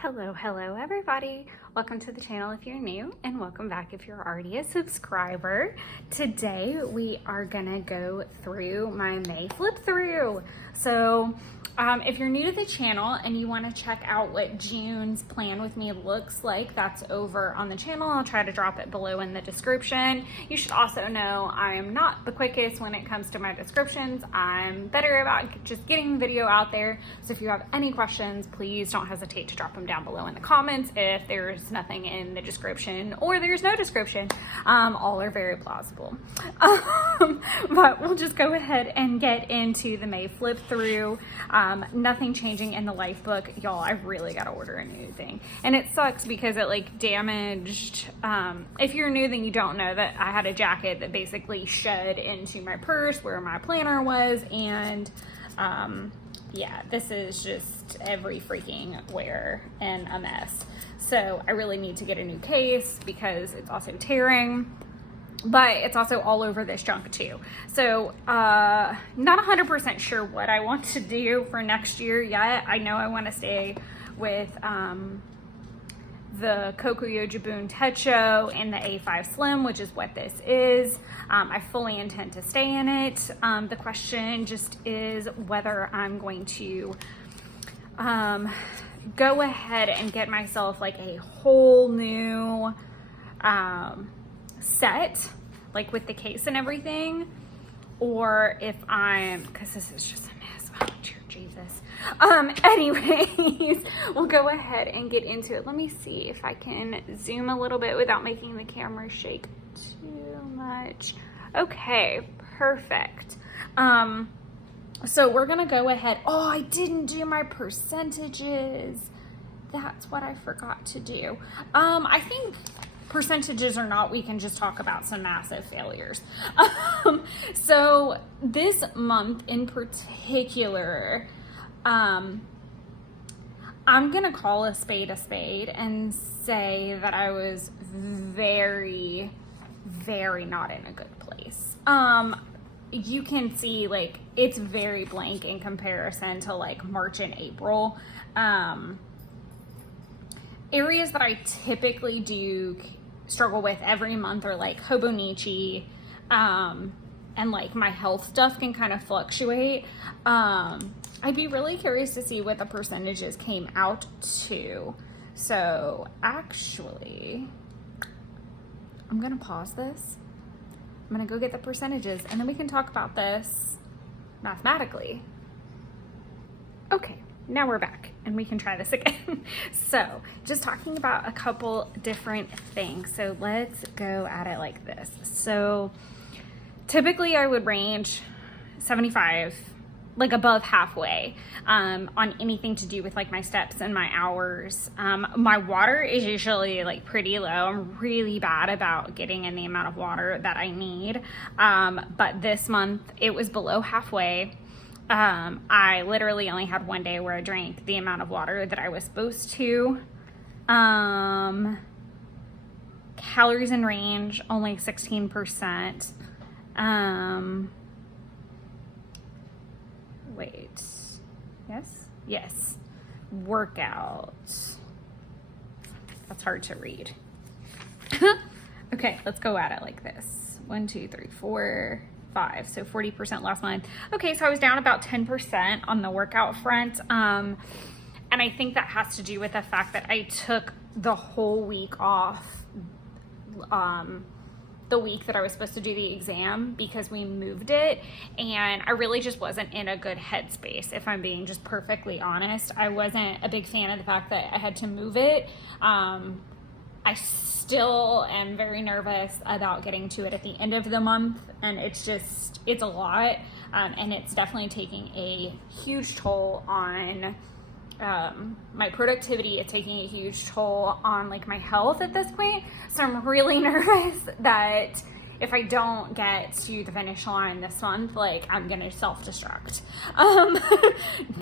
Hello everybody. Welcome to the channel if you're new, and welcome back if you're already a subscriber. Today we are gonna go through my May flip through. So if you're new to the channel and you want to check out what June's plan with me looks like, that's over on the channel. I'll try to drop it below in the description. You should also know I am not the quickest when it comes to my descriptions. I'm better about just getting the video out there. So if you have any questions, please don't hesitate to drop them down below in the comments. If there's nothing in the description or there's no description, all are very plausible. But we'll just go ahead and get into the May flip through. Nothing changing in the life book. Y'all, I really got to order a new thing. And it sucks because it like damaged. If you're new, then you don't know that I had a jacket that basically shed into my purse where my planner was. And yeah, this is just every freaking where and a mess. So I really need to get a new case because it's also tearing. But it's also all over this junk too. So not 100% sure what I want to do for next year yet. I know I want to stay with the Kokuyo Jibun Techo and the A5 Slim, which is what this is. I fully intend to stay in it. The question just is whether I'm going to go ahead and get myself like a whole new set, like with the case and everything, or if I'm, because this is just a mess. Oh dear Jesus. Anyways, we'll go ahead and get into it. Let me see if I can zoom a little bit without making the camera shake too much. Okay, perfect. So we're gonna go ahead. Oh, I didn't do my percentages. That's what I forgot to do. I think percentages or not, we can just talk about some massive failures. So this month in particular, I'm gonna call a spade and say that I was very, very not in a good place. You can see like it's very blank in comparison to like March and April. Areas that I typically do struggle with every month are like Hobonichi, and like my health stuff can kind of fluctuate. I'd be really curious to see what the percentages came out to. So actually, I'm gonna pause this. I'm gonna go get the percentages and then we can talk about this mathematically. Okay. Now we're back and we can try this again. So just talking about a couple different things. So let's go at it like this. So typically I would range 75, like above halfway, on anything to do with like my steps and my hours. My water is usually like pretty low. I'm really bad about getting in the amount of water that I need. But this month it was below halfway. I literally only had one day where I drank the amount of water that I was supposed to. Calories in range, only 16%. Wait, yes. Workout. That's hard to read. Okay, let's go at it like this. 1, 2, 3, 4, 5, so 40% last month. Okay, so I was down about 10% on the workout front, and I think that has to do with the fact that I took the whole week off, the week that I was supposed to do the exam, because we moved it, and I really just wasn't in a good headspace. If I'm being just perfectly honest, I wasn't a big fan of the fact that I had to move it. I still am very nervous about getting to it at the end of the month, and it's a lot, and it's definitely taking a huge toll on my productivity. It's taking a huge toll on like my health at this point. So I'm really nervous that if I don't get to the finish line this month, like I'm gonna self-destruct.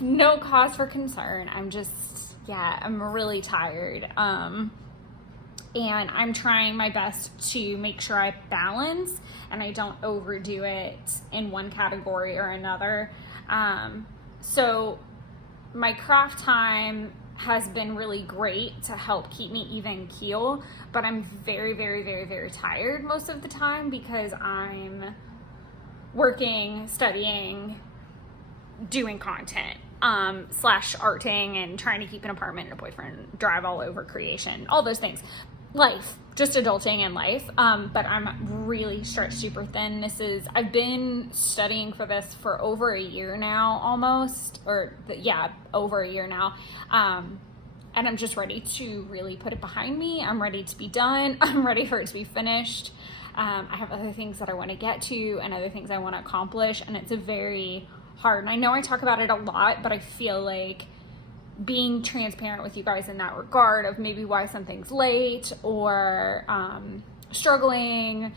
No cause for concern. I'm really tired. And I'm trying my best to make sure I balance and I don't overdo it in one category or another. So my craft time has been really great to help keep me even keel, but I'm very, very, very, very tired most of the time because I'm working, studying, doing content, slash arting, and trying to keep an apartment and a boyfriend, drive all over creation, all those things. Life, just adulting in life. But I'm really stretched super thin. I've been studying for this for over a year now, almost, over a year now. And I'm just ready to really put it behind me. I'm ready to be done. I'm ready for it to be finished. I have other things that I want to get to and other things I want to accomplish. And it's a very hard, and I know I talk about it a lot, but I feel like being transparent with you guys in that regard of maybe why something's late or struggling.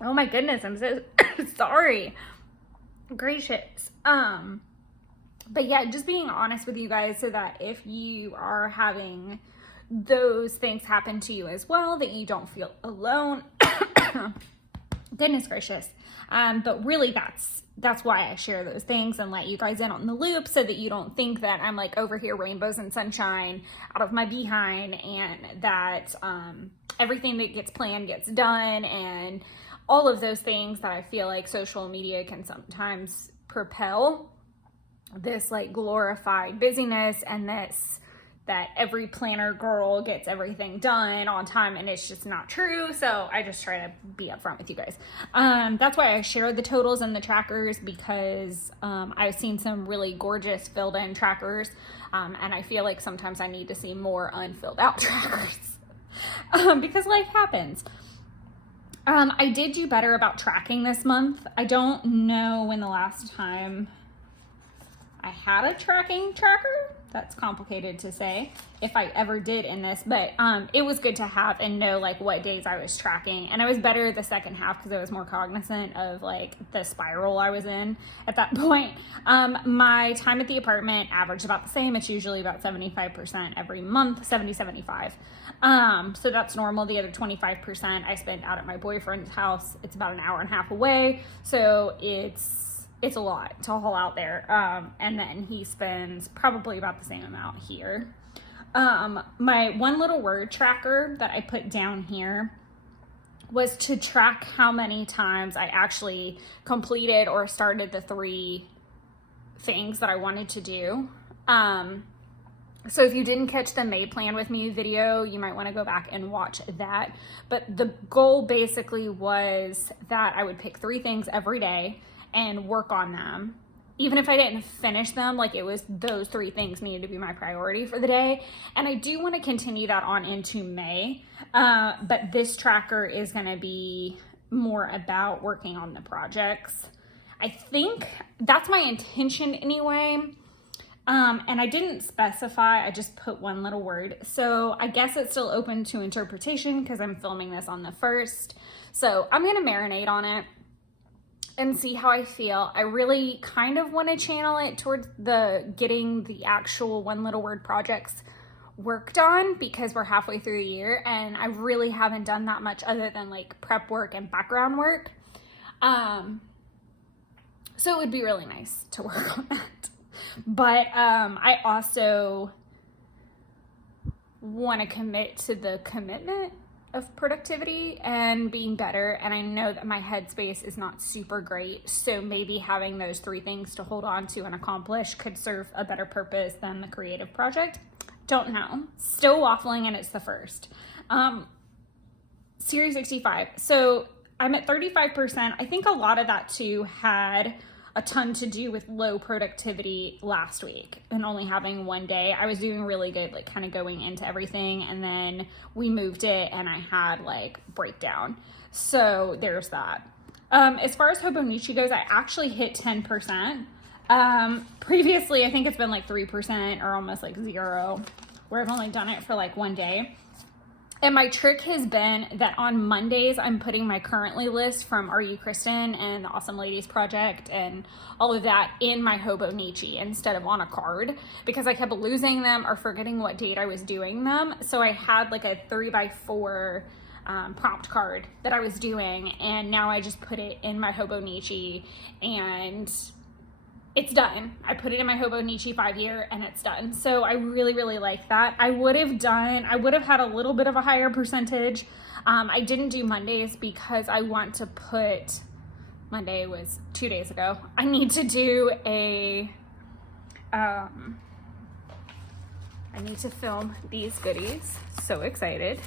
Oh my goodness, I'm so sorry. Gracious. But yeah, just being honest with you guys so that if you are having those things happen to you as well, that you don't feel alone. Goodness gracious. But really that's why I share those things and let you guys in on the loop so that you don't think that I'm like over here rainbows and sunshine out of my behind, and that everything that gets planned gets done, and all of those things that I feel like social media can sometimes propel this like glorified busyness, and this that every planner girl gets everything done on time, and it's just not true. So I just try to be upfront with you guys. That's why I share the totals and the trackers, because I've seen some really gorgeous filled in trackers, and I feel like sometimes I need to see more unfilled out trackers because life happens. I did do better about tracking this month. I don't know when the last time I had a tracking tracker. That's complicated to say, if I ever did in this, but it was good to have and know like what days I was tracking. And I was better the second half because I was more cognizant of like the spiral I was in at that point. My time at the apartment averaged about the same. It's usually about 75% every month, 70-75. So that's normal. The other 25% I spent out at my boyfriend's house. It's about an hour and a half away, so it's a lot to haul out there. And then he spends probably about the same amount here. My one little word tracker that I put down here was to track how many times I actually completed or started the 3 things that I wanted to do. So if you didn't catch the May Plan With Me video, you might want to go back and watch that. But the goal basically was that I would pick 3 things every day and work on them. Even if I didn't finish them, like it was those 3 things needed to be my priority for the day. And I do want to continue that on into May. But this tracker is going to be more about working on the projects. I think that's my intention anyway. And I didn't specify, I just put one little word. So I guess it's still open to interpretation because I'm filming this on the 1st. So I'm going to marinate on it and see how I feel. I really kind of want to channel it towards getting the actual one little word projects worked on, because we're halfway through a year and I really haven't done that much other than like prep work and background work. So it would be really nice to work on that. But I also want to commit to the commitment of productivity and being better, and I know that my headspace is not super great, so maybe having those 3 things to hold on to and accomplish could serve a better purpose than the creative project. Don't know. Still waffling, and it's the 1st. Series 65. So I'm at 35%. I think a lot of that too had a ton to do with low productivity last week and only having 1 day. I was doing really good, like kind of going into everything, and then we moved it and I had like breakdown. So there's that. As far as Hobonichi goes, I actually hit 10%. Previously, I think it's been like 3% or almost like 0, where I've only done it for like 1 day. And my trick has been that on Mondays, I'm putting my currently list from Are You Kristen and the Awesome Ladies Project and all of that in my Hobonichi instead of on a card, because I kept losing them or forgetting what date I was doing them. So I had like a 3x4 prompt card that I was doing, and now I just put it in my Hobonichi, and it's done. I put it in my Hobonichi 5-year and it's done. So I really, really like that. I would have had a little bit of a higher percentage. I didn't do Mondays because I want to put, Monday was 2 days ago. I need to do I need to film these goodies. So excited.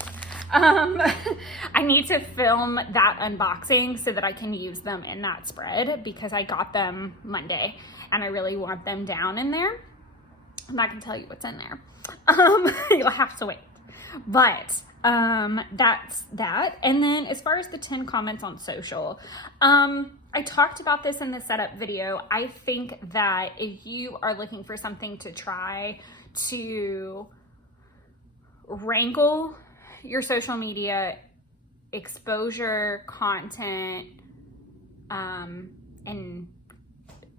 I need to film that unboxing so that I can use them in that spread because I got them Monday and I really want them down in there. I'm not gonna tell you what's in there. You'll have to wait. But that's that. And then as far as the 10 comments on social, I talked about this in the setup video. I think that if you are looking for something to try to wrangle your social media exposure, content, and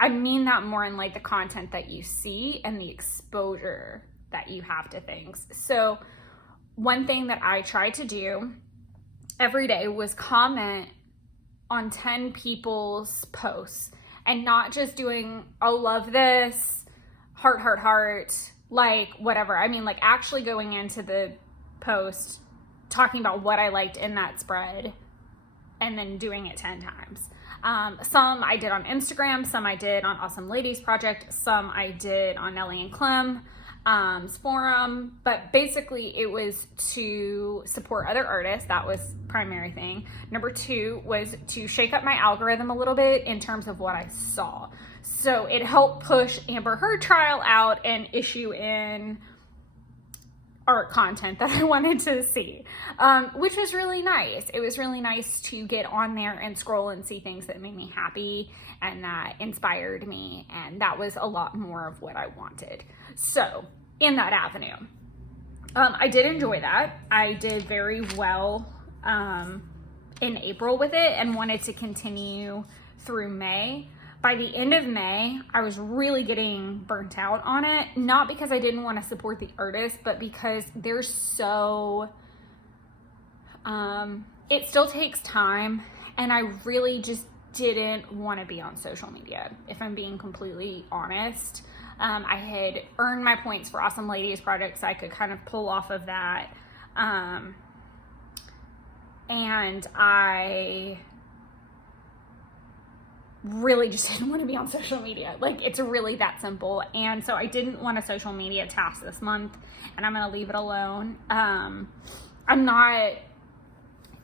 I mean that more in like the content that you see and the exposure that you have to things. So one thing that I tried to do every day was comment on 10 people's posts and not just doing, oh, love this, heart, heart, heart, like whatever. I mean, like actually going into the post, talking about what I liked in that spread and then doing it 10 times. Some I did on Instagram, some I did on Awesome Ladies Project, some I did on Nellie and Clem's forum, but basically it was to support other artists. That was primary thing. Number 2 was to shake up my algorithm a little bit in terms of what I saw. So it helped push Amber Heard trial out and issue in art content that I wanted to see, which was really nice. It was really nice to get on there and scroll and see things that made me happy and that inspired me, and that was a lot more of what I wanted. So in that avenue, I did enjoy that. I did very well in April with it and wanted to continue through May. By the end of May, I was really getting burnt out on it. Not because I didn't want to support the artist, but because there's so, it still takes time. And I really just didn't want to be on social media, if I'm being completely honest. I had earned my points for Awesome Ladies Project, so I could kind of pull off of that. And I really just didn't want to be on social media. Like, it's really that simple. And so I didn't want a social media task this month, and I'm going to leave it alone. I'm not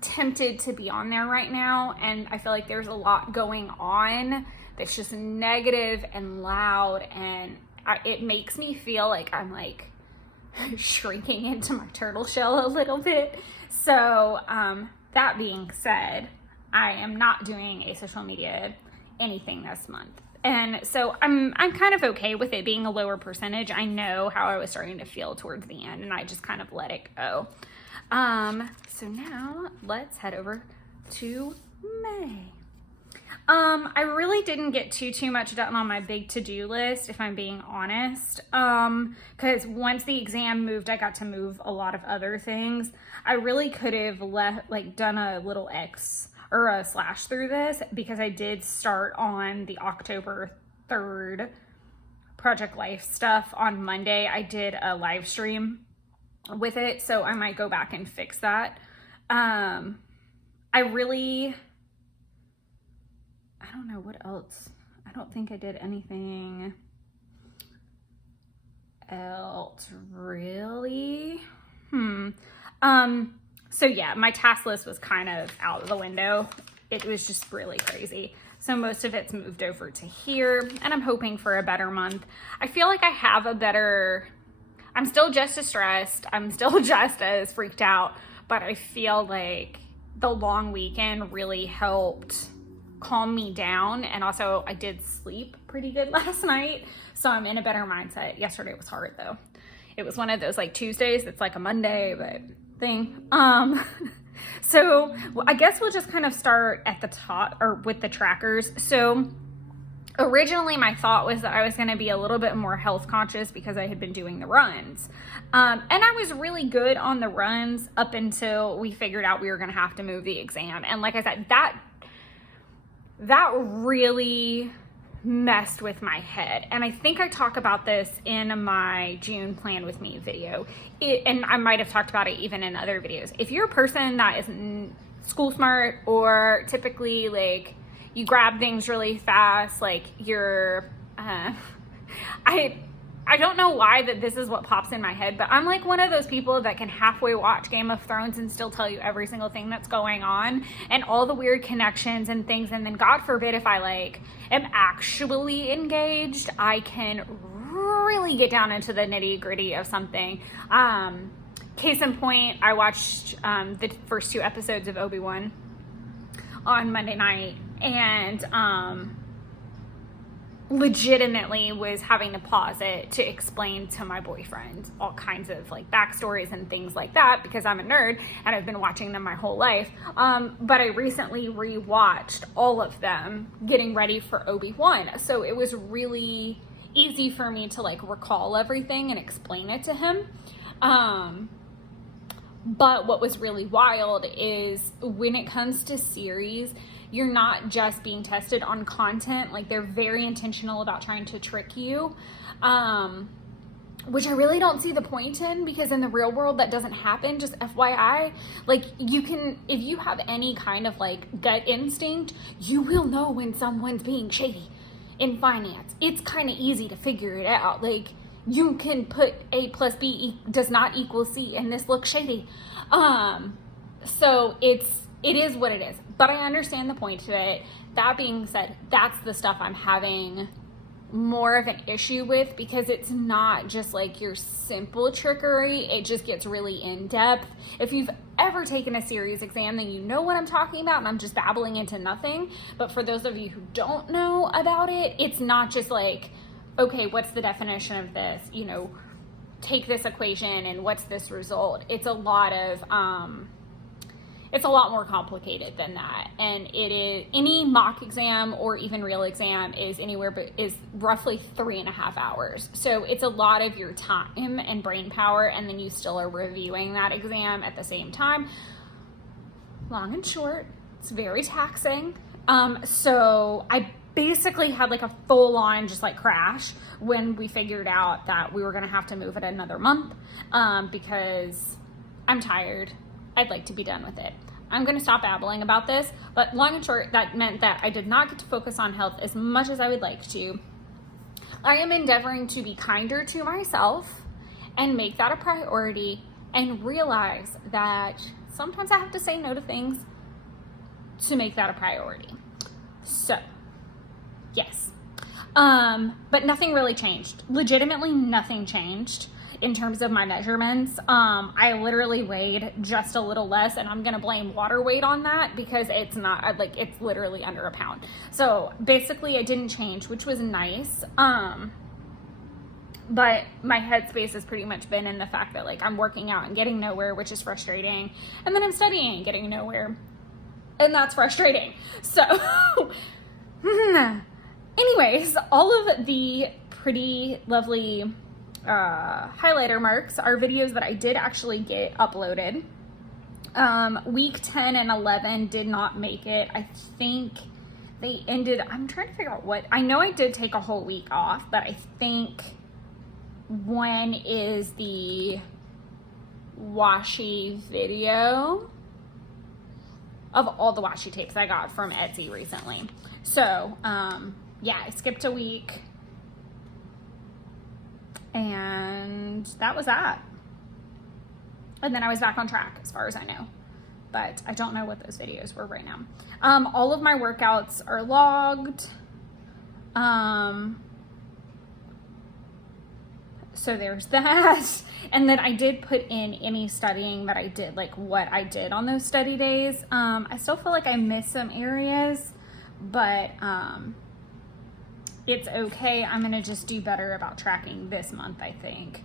tempted to be on there right now, and I feel like there's a lot going on that's just negative and loud, and it makes me feel like I'm like shrinking into my turtle shell a little bit. So that being said, I am not doing a social media anything this month. And so I'm kind of okay with it being a lower percentage. I know how I was starting to feel towards the end, and I just kind of let it go. So now let's head over to May. I really didn't get too much done on my big to-do list, if I'm being honest. Because once the exam moved, I got to move a lot of other things. I really could have done a little X or a slash through this, because I did start on the October 3rd Project Life stuff on Monday. I did a live stream with it, so I might go back and fix that. I don't know what else. I don't think I did anything else really. So yeah, my task list was kind of out of the window. It was just really crazy. So most of it's moved over to here, and I'm hoping for a better month. I feel like I have a better, I'm still just as stressed. I'm still just as freaked out, but I feel like the long weekend really helped calm me down. And also I did sleep pretty good last night, so I'm in a better mindset. Yesterday was hard though. It was one of those like Tuesdays that's like a Monday, but thing. So I guess we'll just kind of start at the top, or with the trackers. So originally my thought was that I was going to be a little bit more health conscious because I had been doing the runs. And I was really good on the runs up until we figured out we were going to have to move the exam. And like I said, that really messed with my head. And I think I talk about this in my June Plan With Me video. And I might have talked about it even in other videos. If you're a person that isn't school smart, or typically like you grab things really fast, like you're, I don't know why that this is what pops in my head, but I'm like one of those people that can halfway watch Game of Thrones and still tell you every single thing that's going on and all the weird connections and things. And then God forbid if I like am actually engaged, I can really get down into the nitty gritty of something. Case in point, I watched the first 2 episodes of Obi-Wan on Monday night, and legitimately was having to pause it to explain to my boyfriend all kinds of like backstories and things like that, because I'm a nerd and I've been watching them my whole life. But I recently rewatched all of them getting ready for Obi-Wan. So it was really easy for me to like recall everything and explain it to him. But what was really wild is when it comes to series, you're not just being tested on content. Like they're very intentional about trying to trick you, which I really don't see the point in, because in the real world that doesn't happen. Just FYI, like you can, if you have any kind of like gut instinct, you will know when someone's being shady in finance. It's kind of easy to figure it out. Like you can put A plus B does not equal C and this looks shady. So it is what it is, but I understand the point to it. That being said, that's the stuff I'm having more of an issue with, because it's not just like your simple trickery. It just gets really in depth. If you've ever taken a series exam, then you know what I'm talking about, and I'm just babbling into nothing. But for those of you who don't know about it, it's not just like, okay, what's the definition of this? You know, take this equation and what's this result? It's a lot more complicated than that. And it is, any mock exam or even real exam is roughly 3.5 hours. So it's a lot of your time and brain power, and then you still are reviewing that exam at the same time. Long and short, it's very taxing. So I basically had like a full on just like crash when we figured out that we were gonna have to move it another month, because I'm tired. I'd like to be done with it. I'm gonna stop babbling about this, but long and short, that meant that I did not get to focus on health as much as I would like to. I am endeavoring to be kinder to myself and make that a priority, and realize that sometimes I have to say no to things to make that a priority. So yes, but nothing really changed. Legitimately nothing changed in terms of my measurements. I literally weighed just a little less, and I'm gonna blame water weight on that, because it's not like, it's literally under a pound. So basically I didn't change, which was nice. But my headspace has pretty much been in the fact that like I'm working out and getting nowhere, which is frustrating. And then I'm studying and getting nowhere, and that's frustrating. So anyways, all of the pretty lovely highlighter marks are videos that I did actually get uploaded. Week 10 and 11 did not make it. I think they ended, I'm trying to figure out what, I know I did take a whole week off, but I think when is the washi video of all the washi tapes I got from Etsy recently. So yeah, I skipped a week, and that was that. And then I was back on track as far as I know, but I don't know what those videos were right now. All of my workouts are logged. So there's that. And then I did put in any studying that I did, like what I did on those study days. I still feel like I missed some areas, but it's okay. I'm gonna just do better about tracking this month, I think,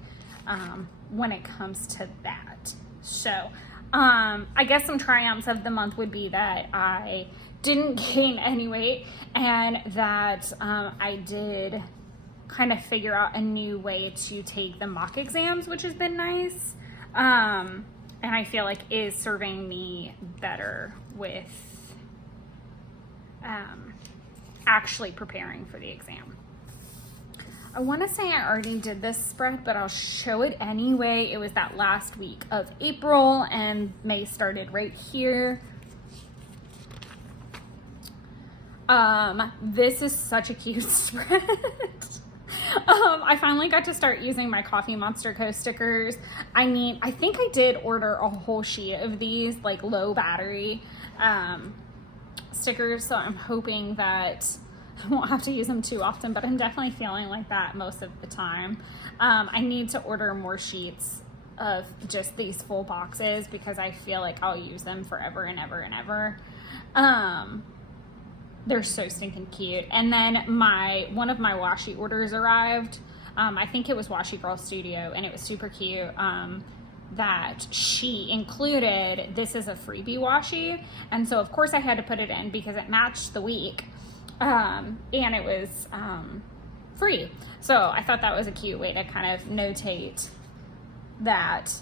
when it comes to that. So I guess some triumphs of the month would be that I didn't gain any weight, and that I did kind of figure out a new way to take the mock exams, which has been nice, and I feel like is serving me better with actually preparing for the exam. I want to say I already did this spread, but I'll show it anyway. It was that last week of April, and May started right here. This is such a cute spread. I finally got to start using my Coffee Monster Co stickers. I think I did order a whole sheet of these, like low battery stickers, so I'm hoping that I won't have to use them too often, but I'm definitely feeling like that most of the time. I need to order more sheets of just these full boxes because I feel like I'll use them forever and ever and ever. They're so stinking cute. And then one of my washi orders arrived. I think it was Washi Girl Studio, and it was super cute. That she included, this is a freebie washi, and so of course I had to put it in because it matched the week, and it was free. So I thought that was a cute way to kind of notate that.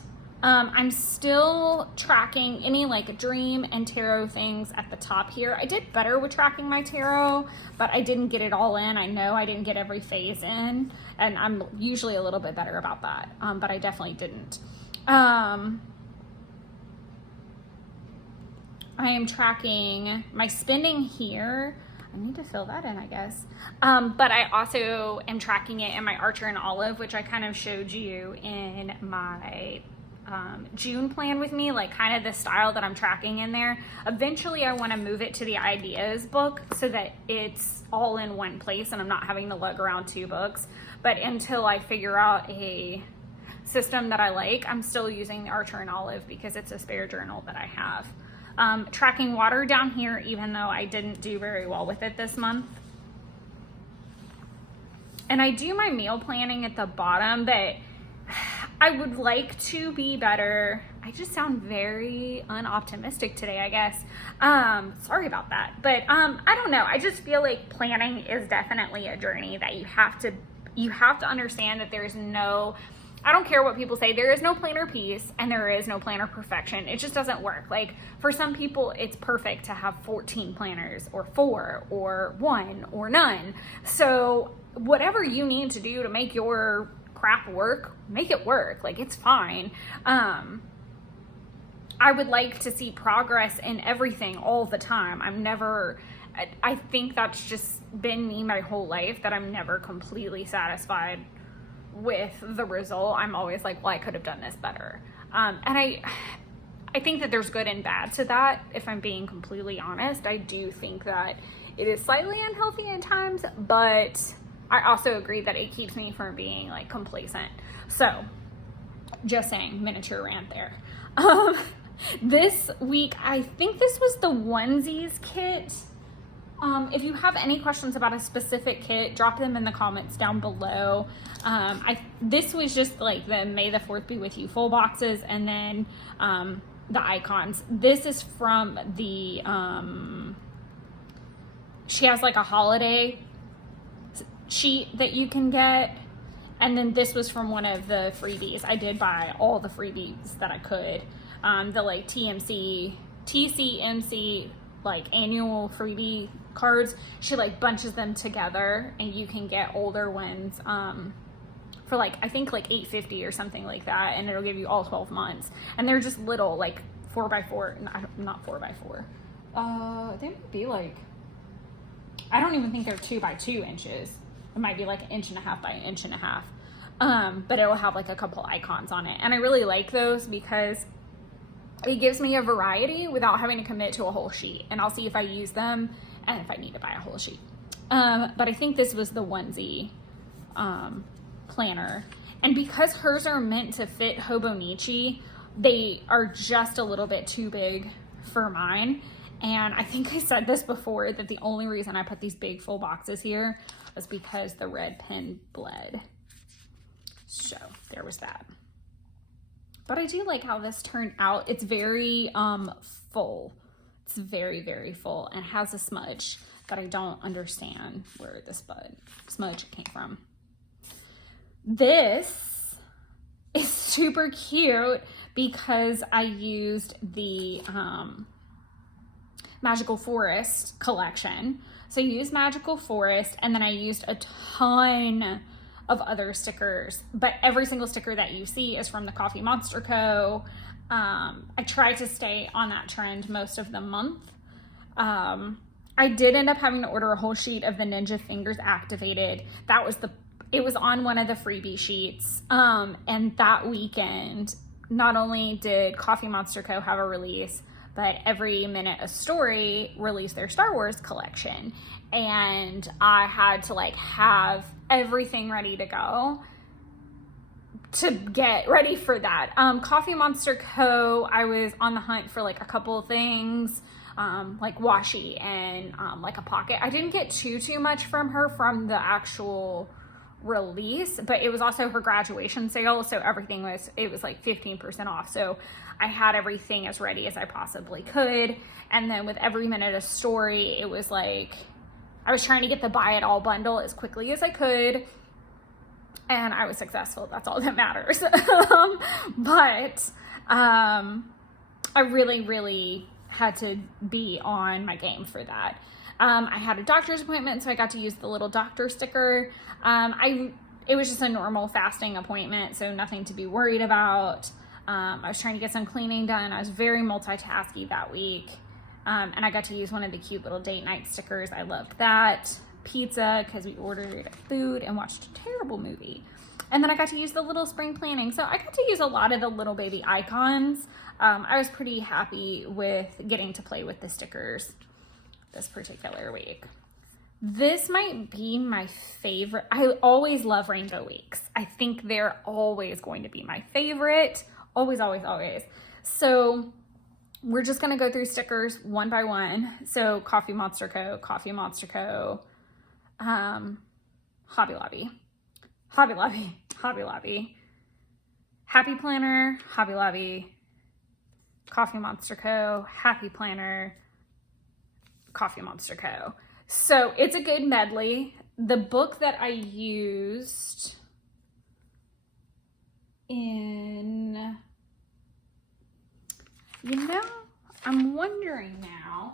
I'm still tracking any like dream and tarot things at the top here. I did better with tracking my tarot, but I didn't get it all in. I know I didn't get every phase in, and I'm usually a little bit better about that, but I definitely didn't. I am tracking my spending here. I need to fill that in, I guess. But I also am tracking it in my Archer and Olive, which I kind of showed you in my June plan with me, like kind of the style that I'm tracking in there. Eventually I want to move it to the ideas book so that it's all in one place and I'm not having to lug around two books. But until I figure out a system that I like, I'm still using the Archer and Olive because it's a spare journal that I have. Tracking water down here, even though I didn't do very well with it this month. And I do my meal planning at the bottom, but I would like to be better. I just sound very unoptimistic today, I guess. Sorry about that. But I don't know. I just feel like planning is definitely a journey that you have to understand that there's no, I don't care what people say, there is no planner peace and there is no planner perfection. It just doesn't work. Like for some people, it's perfect to have 14 planners or 4 or 1 or none. So whatever you need to do to make your crap work, make it work. Like it's fine. I would like to see progress in everything all the time. I think that's just been me my whole life, that I'm never completely satisfied with the result. I'm always like, well, I could have done this better. And I think that there's good and bad to that. If I'm being completely honest, I do think that it is slightly unhealthy at times, but I also agree that it keeps me from being like complacent. So just saying, miniature rant there. This week, I think this was the onesies kit. If you have any questions about a specific kit, drop them in the comments down below. This was just like the May the 4th be with you full boxes, and then the icons. This is from the, she has like a holiday sheet that you can get, and then this was from one of the freebies. I did buy all the freebies that I could. The like TCMC like annual freebie cards, she like bunches them together and you can get older ones for like, I think like $8.50 or something like that, and it'll give you all 12 months, and they're just little like 4x4, not 4x4, they might be like, I don't even think they're 2x2 inches. It might be like 1.5 inches by 1.5 inches. But it'll have like a couple icons on it, and I really like those because it gives me a variety without having to commit to a whole sheet, and I'll see if I use them and if I need to buy a whole sheet. But I think this was the onesie planner, and because hers are meant to fit Hobonichi, they are just a little bit too big for mine. And I think I said this before, that the only reason I put these big full boxes here was because the red pen bled. So there was that. But I do like how this turned out. It's very full. It's very, very full, and has a smudge that I don't understand where the smudge came from. This is super cute because I used the Magical Forest collection. So I used Magical Forest, and then I used a ton of other stickers, but every single sticker that you see is from the Coffee Monster Co. I try to stay on that trend most of the month. I did end up having to order a whole sheet of the Ninja Fingers Activated. It was on one of the freebie sheets. And that weekend, not only did Coffee Monster Co. have a release, but Every Minute a Story released their Star Wars collection. And I had to like have everything ready to go to get ready for that. Coffee Monster Co., I was on the hunt for like a couple of things, like washi and like a pocket. I didn't get too much from her from the actual release, but it was also her graduation sale, so it was like 15% off. So I had everything as ready as I possibly could. And then with Every Minute a Story, it was like I was trying to get the buy it all bundle as quickly as I could, and I was successful. That's all that matters. But I really had to be on my game for that. I had a doctor's appointment, so I got to use the little doctor sticker. It was just a normal fasting appointment, so nothing to be worried about. I was trying to get some cleaning done. I was very multitasky that week. And I got to use one of the cute little date night stickers. I loved that. Pizza, because we ordered food and watched a terrible movie. And then I got to use the little spring planning. So I got to use a lot of the little baby icons. I was pretty happy with getting to play with the stickers this particular week. This might be my favorite. I always love Rainbow Weeks. I think they're always going to be my favorite. Always. So we're just going to go through stickers one by one. So Coffee Monster Co., Hobby Lobby, Happy Planner, Hobby Lobby, Coffee Monster Co., Happy Planner, Coffee Monster Co. So it's a good medley. The book that I used I'm wondering now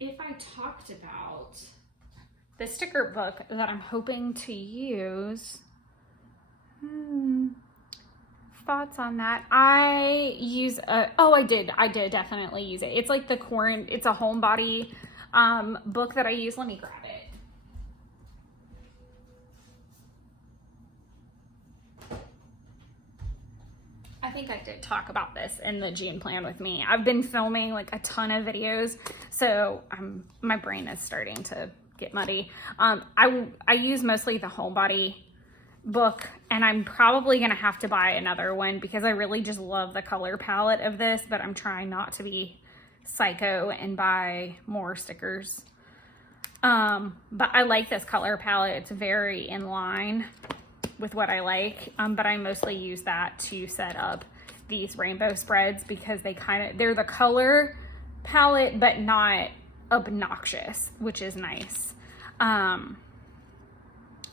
if I talked about the sticker book that I'm hoping to use. Thoughts on that? I did definitely use it. It's like it's a homebody book that I use. Let me grab it. I think I did talk about this in the June plan with me. I've been filming like a ton of videos, so my brain is starting to get muddy. I use mostly the homebody book, and I'm probably gonna have to buy another one because I really just love the color palette of this, but I'm trying not to be psycho and buy more stickers. But I like this color palette. It's very in line with what I like, but I mostly use that to set up these rainbow spreads because they're the color palette but not obnoxious, which is nice. And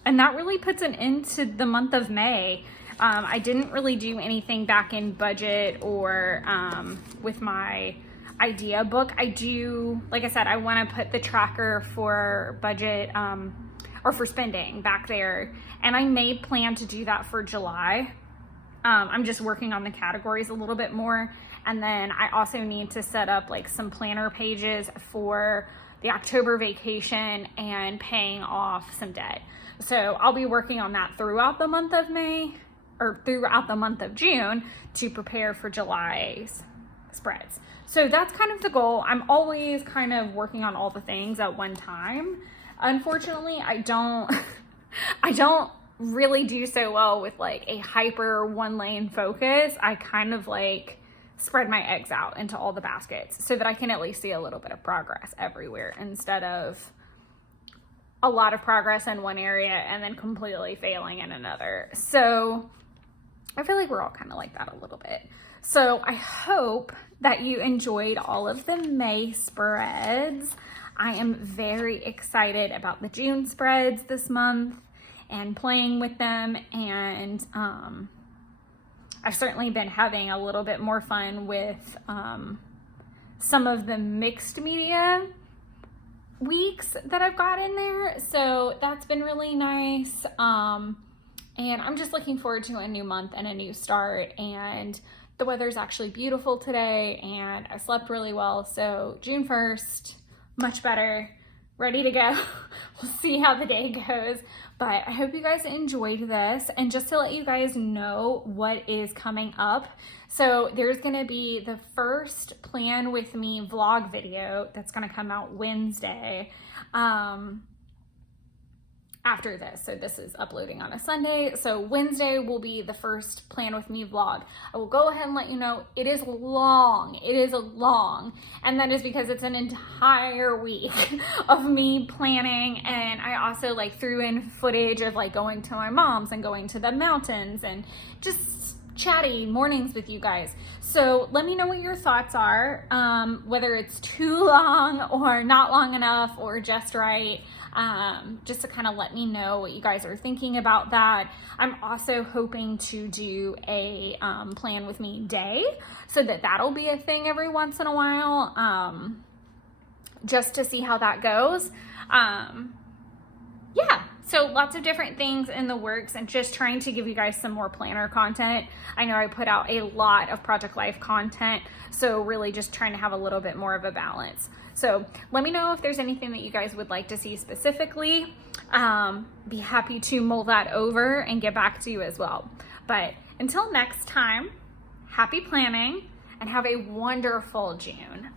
that really puts an end to the month of May. I didn't really do anything back in budget or with my idea book. Like I said, I want to put the tracker for budget or for spending back there, and I may plan to do that for July. I'm just working on the categories a little bit more, and then I also need to set up like some planner pages for the October vacation and paying off some debt. So I'll be working on that throughout the month of May or throughout the month of June to prepare for July's spreads. So that's kind of the goal. I'm always kind of working on all the things at one time. Unfortunately, I don't really do so well with like a hyper one lane focus. I kind of like spread my eggs out into all the baskets so that I can at least see a little bit of progress everywhere instead of a lot of progress in one area and then completely failing in another. So I feel like we're all kind of like that a little bit. So I hope that you enjoyed all of the May spreads. I am very excited about the June spreads this month and playing with them, and I've certainly been having a little bit more fun with some of the mixed media weeks that I've got in there. So that's been really nice. And I'm just looking forward to a new month and a new start. And the weather's actually beautiful today and I slept really well. So June 1st, much better, ready to go. We'll see how the day goes. But I hope you guys enjoyed this. And just to let you guys know what is coming up. So there's gonna be the first Plan With Me vlog video that's gonna come out Wednesday. After this. So this is uploading on a Sunday. So Wednesday will be the first Plan With Me vlog. I will go ahead and let you know it is long. It is long. And that is because it's an entire week of me planning. And I also like threw in footage of like going to my mom's and going to the mountains and just chatty mornings with you guys. So let me know what your thoughts are, whether it's too long or not long enough or just right. Just to kind of let me know what you guys are thinking about that. I'm also hoping to do a Plan With Me day, so that'll be a thing every once in a while, just to see how that goes. Yeah, so lots of different things in the works and just trying to give you guys some more planner content. I know I put out a lot of Project Life content, so really just trying to have a little bit more of a balance. So let me know if there's anything that you guys would like to see specifically. Be happy to mull that over and get back to you as well. But until next time, happy planning and have a wonderful June.